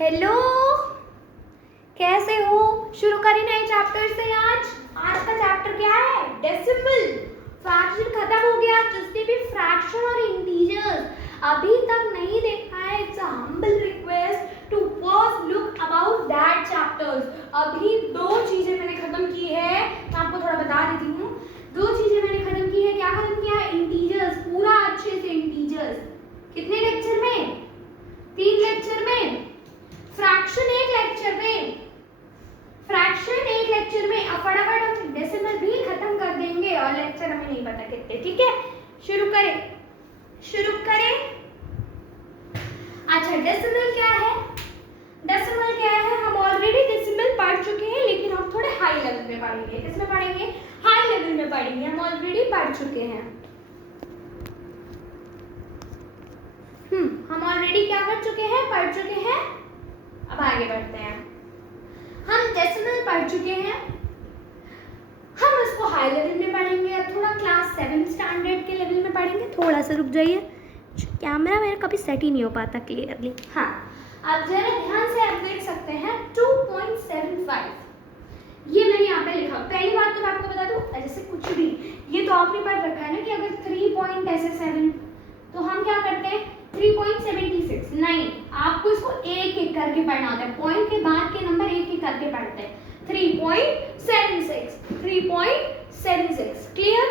Hello, कैसे हो? शुरू करें नए चैप्टर से। आज का चैप्टर क्या है? डेसिमल। फ्रैक्शन खत्म हो गया। जिसने भी फ्रैक्शन और इंटीजर्स अभी तक नहीं देखा है, it's a humble request to first look about that chapters. अभी दो चीजें मैंने खत्म की है, मैं आपको थोड़ा बता देती हूँ। दो चीजें मैंने खत्म की है। क्या खत्म किया है? इंटीजर्स, पूरा अच्छे से इंटीजर्स। कितने लेक्चर में? 3 लेक्चर में। फ्रैक्शन एक लेक्चर में। फ्रैक्शन एक लेक्चर में। अब फटाफट हम डेसिमल भी खत्म कर देंगे और लेक्चर हमें नहीं पता कितने। ठीक है, शुरू करें। अच्छा, डेसिमल क्या है? डेसिमल क्या है? हम ऑलरेडी डेसिमल पढ़ चुके हैं, लेकिन हम थोड़े हाई लेवल में पढ़ेंगे। किसमें पढ़ेंगे? हाई लेवल में पढ़ेंगे। हम ऑलरेडी पढ़ चुके हैं। हम ऑलरेडी क्या कर चुके हैं? पढ़ चुके हैं। अब आगे बढ़ते हैं। हम डेसिमल पढ़ चुके हैं, हम इसको हाई लेवल में पढ़ेंगे। अब थोड़ा क्लास 7 स्टैंडर्ड के लेवल में पढ़ेंगे। थोड़ा सा रुक जाइए, कैमरा मेरा कभी सेट ही नहीं हो पाता क्लियरली। हाँ, अब जरा ध्यान से आप देख सकते हैं 2.75 ये मैंने यहाँ पे लिखा। पहली बात तो मैं आपको बता दूं, जैसे कुछ भी ये तो आपने पढ़ रखा है ना कि अगर 3.7 तो हम क्या करते हैं 3.76। नहीं, आपको इसको एक एक करके पढ़ना होता है। पॉइंट के बाद के नंबर एक एक करके पढ़ते हैं। 3.76 क्लियर?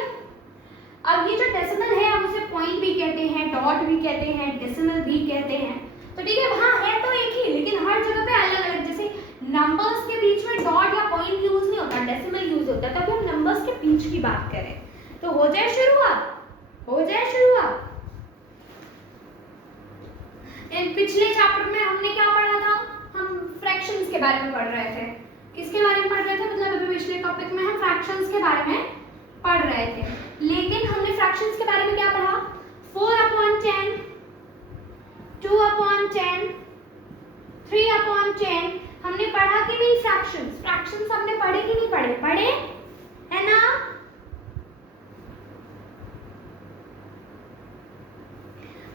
अब ये जो डेसिमल है, हम उसे पॉइंट भी कहते हैं, डॉट भी कहते हैं, डेसिमल भी कहते हैं। तो ठीक है, वहाँ है तो एक ही, लेकिन हर जगह पे अलग अलग। जैसे नंबर्स के बीच में डॉट या पॉइंट यूज नहीं होता, डेसिमल यूज होता है। तब हम नंबर्स के बीच की बात करें तो हो जाए शुरुआत। पिछले चैप्टर में हमने क्या पढ़ा था? हम फ्रैक्शंस के बारे में पढ़ रहे थे। किसके बारे में पढ़ रहे थे? मतलब अभी पिछले टॉपिक में हम फ्रैक्शंस के बारे में पढ़ रहे थे, लेकिन हमने फ्रैक्शंस के बारे में क्या पढ़ा? 4/10, 2/10, 3/10 हमने पढ़ा कि नहीं? फ्रैक्शंस हमने पढ़े कि नहीं पढ़े? पढ़े है ना?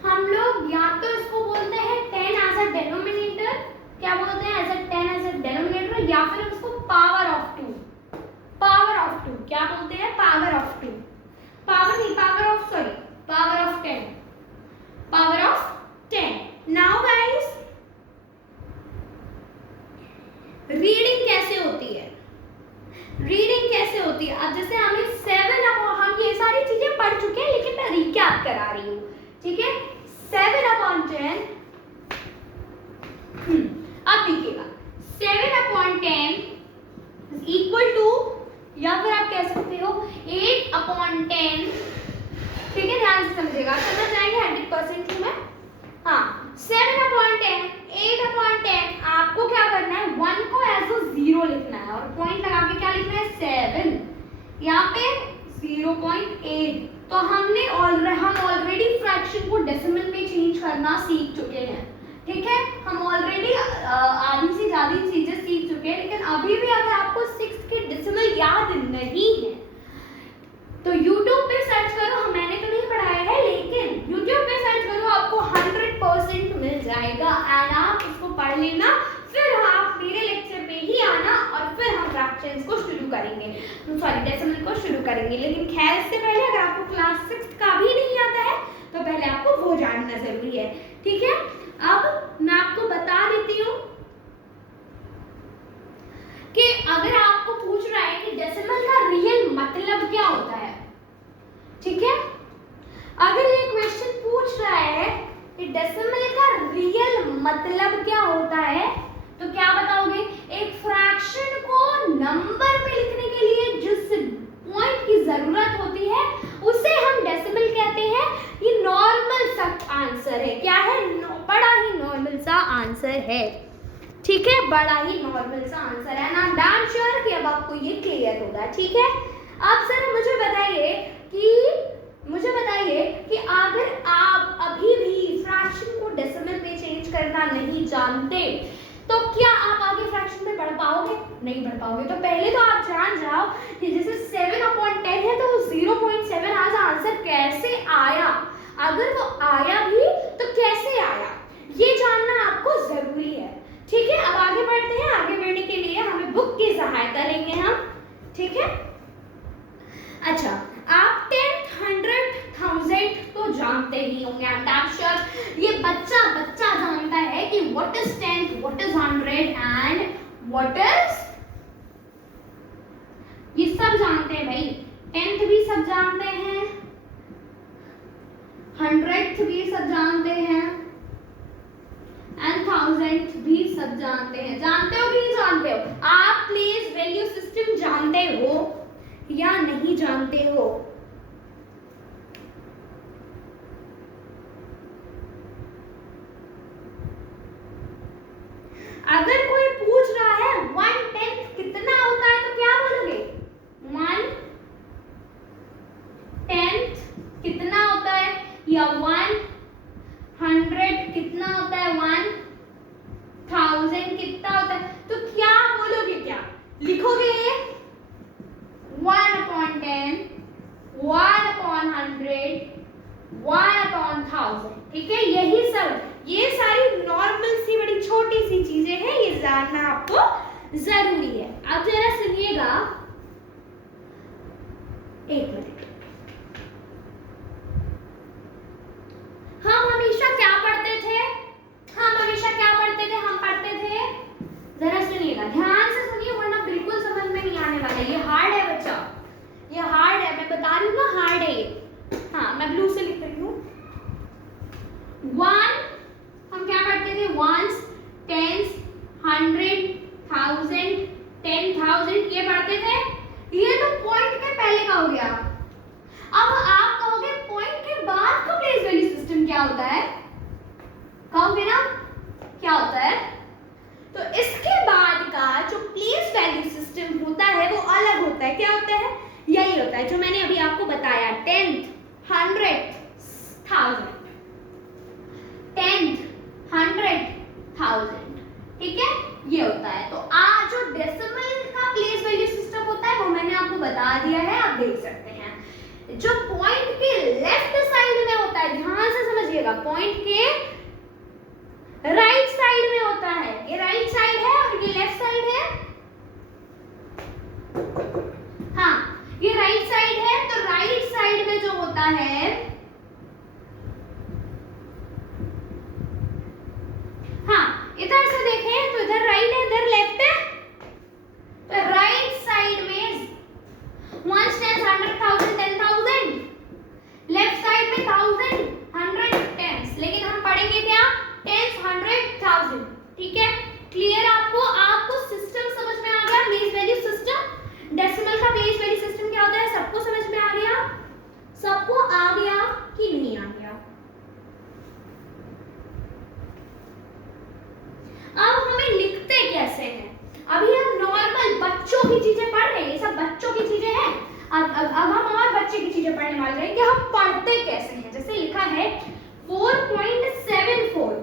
हम लोग या तो इसको बोलते हैं 10 एज अ डेनोमिनेटर। क्या बोलते हैं? As a 10 as a denominator, या फिर हम इसको पावर ऑफ 2 क्या बोलते हैं? Power of 10। Now guys, reading कैसे होती है? अब जैसे हमें 7 हम ये सारी चीजें पढ़ चुके हैं, लेकिन मैं रिकैप करा रही हूँ। ठीक है, 7/10। अब देखिएगा 7/10 इज इक्वल टू, या फिर आप कह सकते हो 8/10। ठीक है, ध्यान से समझिएगा, समझ जाएंगे 100% में। हाँ, 7/10, 8/10 आपको क्या करना है? 1 को एज अ 0 लिखना है और पॉइंट लगा के क्या लिखना है? 7। यहाँ पे 0.8। तो हम ऑलरेडी फ्रैक्शन को डेसिमल में चेंज करना सीख चुके हैं। ठीक है, हम ऑलरेडी आधी से ज्यादा चीजें सीख चुके हैं, लेकिन अभी भी अगर आपको 6 के डेसिमल याद नहीं है तो YouTube पे सर्च करो। मैंने तो नहीं पढ़ाया है, लेकिन YouTube पे सर्च करो, आपको 100% मिल जाएगा। एंड आप इसको पढ़ लेना, फिर आप मेरे लेक्चर में ही आना और फिर हम फ्रैक्शंस को शुरू करेंगे, डेसिमल को शुरू करेंगे। लेकिन खैर, इससे पहले अगर आपको क्लास 6 का भी नहीं आता है तो पहले आपको वो जानना जरूरी है। ठीक है, अब मैं आपको बता देती हूँ कि अगर आपको पूछ रहा है कि डेसिमल का रियल मतलब क्या होता है, ठीक है, अगर ये क्वेश्चन पूछ रहा है कि डेसिमल का रियल मतलब क्या होता है, तो क्या बताओगे? एक फ्रैक्शन को नंबर में लिखने के लिए जिस पॉइंट की जरूरत होती है उसे हम डेसिमल कहते हैं। ये नॉर्मल सा आंसर है। क्या है? बड़ा ही नॉर्मल सा आंसर है। ठीक है, बड़ा ही नॉर्मल सा आंसर है ना। डैम श्योर कि अब आपको ये क्लियर होगा। ठीक है, अब सर मुझे बताइए कि अगर आप अभी भी फ्रैक्शन को डेसिमल में चेंज करना नहीं जानते तो क्या आप आगे फ्रैक्शन में बढ़ पाओगे? नहीं बढ़ पाओगे। तो पहले तो आप जान जाओ कि जैसे 7/10 है तो 0.7 आज आंसर कैसे आया। अगर वो आया भी तो कैसे आया, ये जानना आपको जरूरी है। ठीक है, अब आगे बढ़ते हैं। आगे बढ़ने के लिए हमें बुक की सहायता लेंगे हम, ठीक है। अच्छा, आप 10th 100,000 तो जानते ही होंगे, आई एम श्योर ये बच्चा जानता है कि what is 10th, what is 100 and what is, ये सब जानते हैं भाई। 10th भी सब जानते हैं, 100th भी सब जानते हैं एंड 1000th भी सब जानते हैं। जानते हो कि नहीं जानते हो? आप प्लीज वैल्यू सिस्टम जानते हो या नहीं जानते हो? अगर कोई पूछ रहा है 1/10 कितना होता है तो क्या बोलोगे? 1/10 कितना होता है, या 100 कितना होता है, 1000 कितना होता है, तो क्या बोलोगे? क्या लिखोगे? 1/10, 1/100, 1/1000। ठीक है, यही सब, ये सारी नॉर्मल सी बड़ी छोटी सी चीजें हैं, ये जानना आपको जरूरी है। अब जरा सुनिएगा, एक मिनट। हम हमेशा क्या पढ़ते थे? हम पढ़ते थे, जरा सुनिएगा, ध्यान से सुनिए वरना बिल्कुल समझ में नहीं आने वाला। ये हार्ड है बच्चा, ये हार्ड है, मैं बता रही हूँ ना, हार्ड है ये। हाँ, मैं ब्लू से लिख रही हूँ। 1 हम क्या पढ़ते थे? वंस, टेंस, 100, 1000, 10,000 ये पढ़ते थे। ये तो पॉइंट के पहले का हो गया। अब आप कहोगे पॉइंट के बाद का प्लेस वैल्यू सिस्टम क्या होता है? कहोगे ना क्या होता है? तो इसके बाद का जो प्लेस वैल्यू सिस्टम होता है वो अलग होता है। क्या होता है? यही होता है जो मैंने अभी आपको बताया, 10th, 100th, 1000, 10th, 100th, 1000। ठीक है, ये होता है। तो आज जो डेसिमल का प्लेस वैल्यू सिस्टम होता है वो मैंने आपको बता दिया है, आप देख सकते हैं। जो पॉइंट के लेफ्ट साइड में होता है, ध्यान से समझिएगा, पॉइंट के राइट साइड में होता है। ये राइट साइड है और ये लेफ्ट साइड है। हाँ, ये राइट साइड है, तो राइट साइड में जो होता है, हाँ इधर से देखें तो इधर राइट है, इधर लेफ्ट है। तो राइट साइड में 1 10 100,000 10,000, लेफ्ट साइड में 1000 100 10, लेकिन हम पढ़ेंगे क्या? 10 100 1000। ठीक है, क्लियर? आपको सिस्टम समझ में आ गया? प्लेस वैल्यू सिस्टम, डेसिमल का प्लेस वैल्यू सिस्टम क्या होता है, सबको समझ में आ गया? सबको आ गया कि नहीं आ गया? अब हमें लिखते कैसे हैं? अभी हम नॉर्मल बच्चों की चीजें पढ़ रहे हैं, ये सब बच्चों की चीजें हैं। अब हम और बच्चे की चीजें पढ़ने वाले हैं कि हम पढ़ते कैसे हैं। जैसे लिखा है 4.74,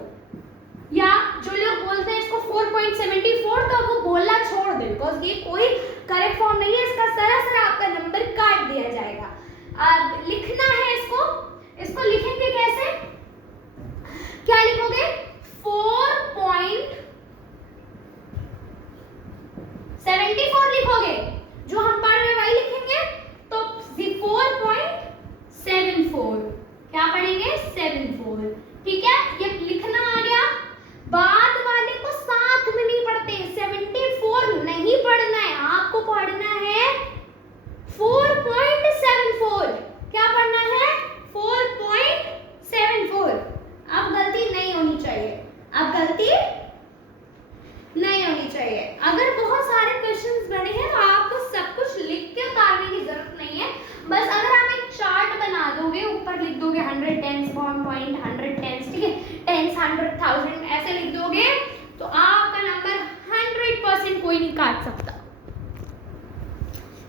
या जो लोग बोलते हैं इसको 4.74, तो वो बोलना छोड़ दें, बिकॉज ये कोई करेक्ट फॉर्म नहीं है, इसका सरासर आपका नंबर काट दिया जाएगा। अब लिखना है इसको लिखेंगे कैसे? क्या लिखोगे? 4.74 लिखोगे, जो हम पढ़ रहे हैं वही लिखेंगे। तो 4.74 क्या पढ़ेंगे? 74। ठीक है, ये लिखना आ गया। बाद वाले को साथ में नहीं पढ़ते, 74 नहीं पढ़ना है, आपको पढ़ना है 4.74। क्या पढ़ना है? 4.74। अब गलती नहीं होनी चाहिए, अगर बहुत सारे क्वेश्चंस बने हैं तो आपको सब कुछ लिख के उतारने की जरूरत नहीं है। बस अगर आप एक चार्ट बना दोगे, ऊपर लिख दोगे 100 10 पॉइंट 100 10, ठीक है, 10 100 1000 ऐसे लिख दोगे तो आपका नंबर 100% कोई नहीं काट सकता।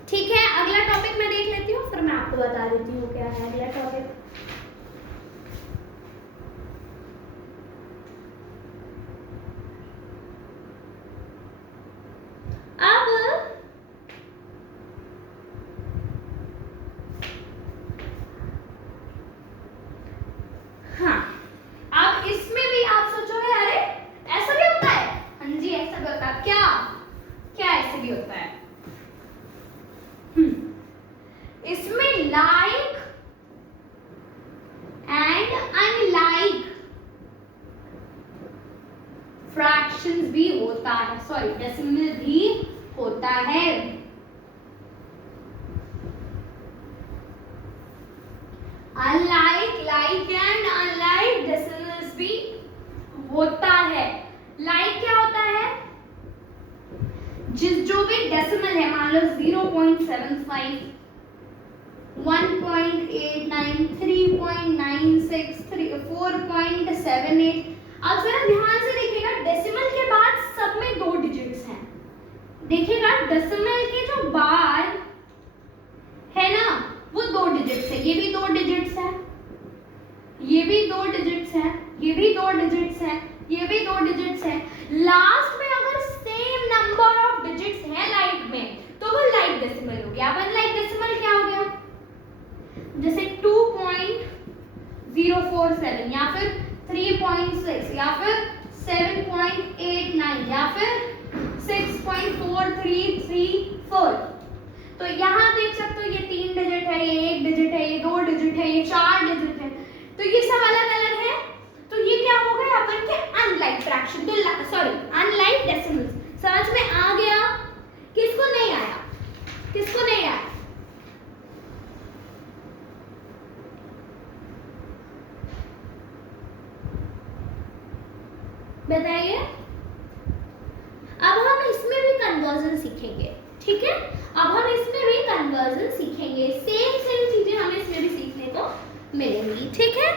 ठीक है, अगला टॉपिक मैं देख लेती हूँ, फिर मैं आपको बता देती हूँ क्या है अगला टॉपिक। अब हाँ, अब इसमें भी आप सोचोगे अरे ऐसा भी होता है, 100 भी होता है। इसमें लाइक एंड अनलाइक फ्रैक्शंस भी होता है, सॉरी डेसिमल भी होता है। Unlike, like and unlike decimals भी होता है। लाइक क्या होता है? जो भी डेसिमल है, मान लो 0.75, 1.89, 3.96, 4.78। अब जरा ध्यान से देखिएगा, डेसिमल के बाद सब में 2 डिजिट्स हैं। देखिएगा डेसिमल के जो बाद है ना वो 2 डिजिट्स है, ये भी 2 डिजिट्स है, ये भी 2 डिजिट्स है, ये भी 2 डिजिट्स है, ये भी 2 डिजिट्स है। लास्ट में अगर सेम नंबर ऑफ डिजिट्स है लाइक में तो वो लाइक डेसिमल हो गया। अब अनलाइक डेसिमल क्या हो गया? जैसे 2.047 या फिर 3.6 या फिर 7.89 या फिर 6.4334। तो यहाँ देख सकते हो ये 3 डिजिट है, ये 1 डिजिट है, ये 2 डिजिट है, ये 4 डिजिट है, तो ये सब अलग अलग है। तो ये क्या हो गया अपन के अनलाइक फ्रैक्शन, तो सॉरी अनलाइक डेसिमल्स। समझ में आ गया? किसको नहीं आया? किसको नहीं आया? बताइए। अब हम इसमें भी कन्वर्जन सीखेंगे, ठीक है? अब हम इसमें भी कन्वर्जन सीखेंगे, सेम चीजें हमें इसमें भी सीखने को मिलेंगी, ठीक है?